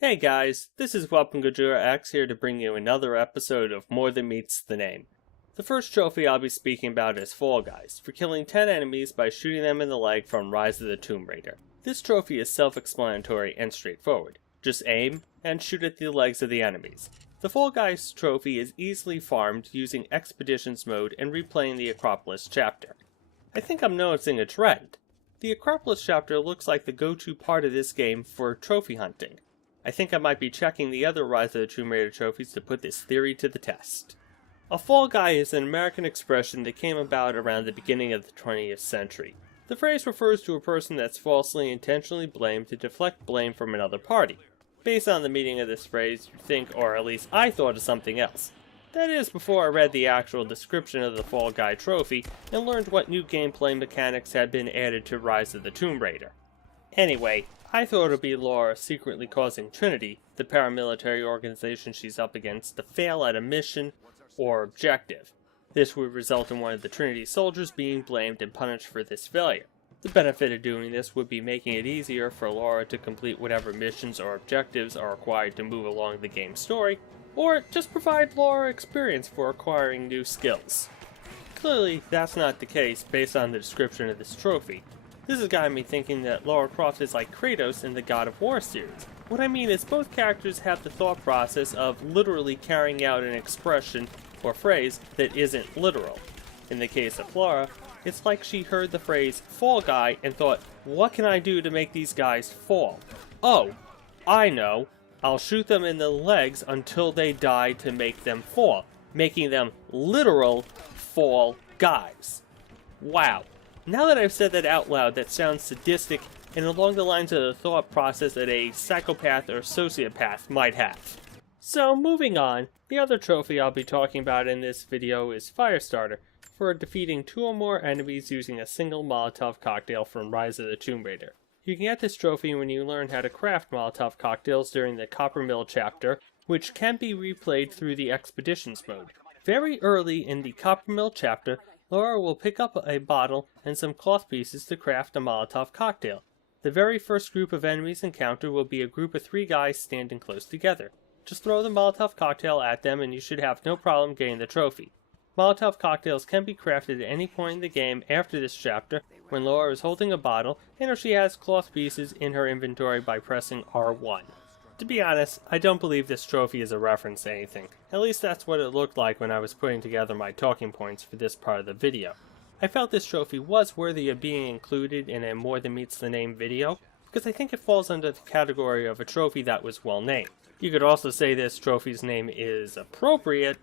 Hey guys, this is Weapon Gajura X here to bring you another episode of More Than Meets the Name. The first trophy I'll be speaking about is Fall Guys, for killing 10 enemies by shooting them in the leg from Rise of the Tomb Raider. This trophy is self-explanatory and straightforward. Just aim and shoot at the legs of the enemies. The Fall Guys trophy is easily farmed using Expeditions mode and replaying the Acropolis chapter. I think I'm noticing a trend. The Acropolis chapter looks like the go-to part of this game for trophy hunting. I think I might be checking the other Rise of the Tomb Raider trophies to put this theory to the test. A fall guy is an American expression that came about around the beginning of the 20th century. The phrase refers to a person that's falsely intentionally blamed to deflect blame from another party. Based on the meaning of this phrase, you'd think, or at least I thought, of something else. That is before I read the actual description of the Fall Guy trophy and learned what new gameplay mechanics had been added to Rise of the Tomb Raider. Anyway, I thought it would be Laura secretly causing Trinity, the paramilitary organization she's up against, to fail at a mission or objective. This would result in one of the Trinity soldiers being blamed and punished for this failure. The benefit of doing this would be making it easier for Laura to complete whatever missions or objectives are required to move along the game's story, or just provide Laura experience for acquiring new skills. Clearly, that's not the case based on the description of this trophy. This has got me thinking that Lara Croft is like Kratos in the God of War series. What I mean is both characters have the thought process of literally carrying out an expression or phrase that isn't literal. In the case of Lara, it's like she heard the phrase "fall guy" and thought, what can I do to make these guys fall? Oh, I know. I'll shoot them in the legs until they die to make them fall, making them literal fall guys. Wow. Now that I've said that out loud, that sounds sadistic and along the lines of the thought process that a psychopath or sociopath might have. So moving on, the other trophy I'll be talking about in this video is Firestarter, for defeating 2 or more enemies using a single Molotov cocktail from Rise of the Tomb Raider. You can get this trophy when you learn how to craft Molotov cocktails during the Copper Mill chapter, which can be replayed through the Expeditions mode. Very early in the Copper Mill chapter, Laura will pick up a bottle and some cloth pieces to craft a Molotov cocktail. The very first group of enemies encountered will be a group of 3 guys standing close together. Just throw the Molotov cocktail at them and you should have no problem getting the trophy. Molotov cocktails can be crafted at any point in the game after this chapter when Laura is holding a bottle and or she has cloth pieces in her inventory by pressing R1. To be honest, I don't believe this trophy is a reference to anything. At least that's what it looked like when I was putting together my talking points for this part of the video. I felt this trophy was worthy of being included in a More Than Meets the Name video, because I think it falls under the category of a trophy that was well named. You could also say this trophy's name is appropriate,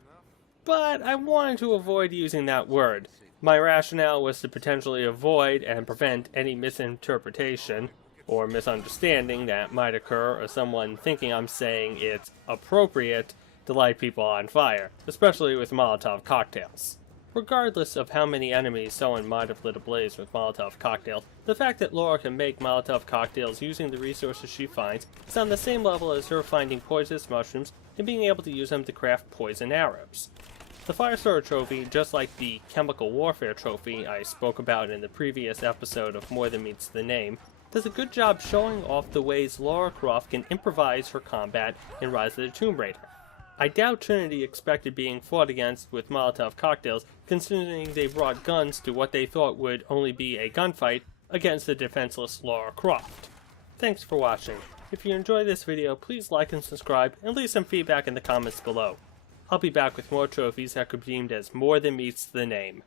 but I wanted to avoid using that word. My rationale was to potentially avoid and prevent any misinterpretation or misunderstanding that might occur, or someone thinking I'm saying it's appropriate to light people on fire, especially with Molotov cocktails. Regardless of how many enemies someone might have lit ablaze with Molotov cocktails, the fact that Laura can make Molotov cocktails using the resources she finds is on the same level as her finding poisonous mushrooms and being able to use them to craft poison arrows. The Firestarter trophy, just like the Chemical Warfare trophy I spoke about in the previous episode of More Than Meets the Name, does a good job showing off the ways Lara Croft can improvise her combat in Rise of the Tomb Raider. I doubt Trinity expected being fought against with Molotov cocktails, considering they brought guns to what they thought would only be a gunfight against the defenseless Lara Croft. Thanks for watching. If you enjoyed this video, please like and subscribe, and leave some feedback in the comments below. I'll be back with more trophies that could be deemed as More Than Meets the Name.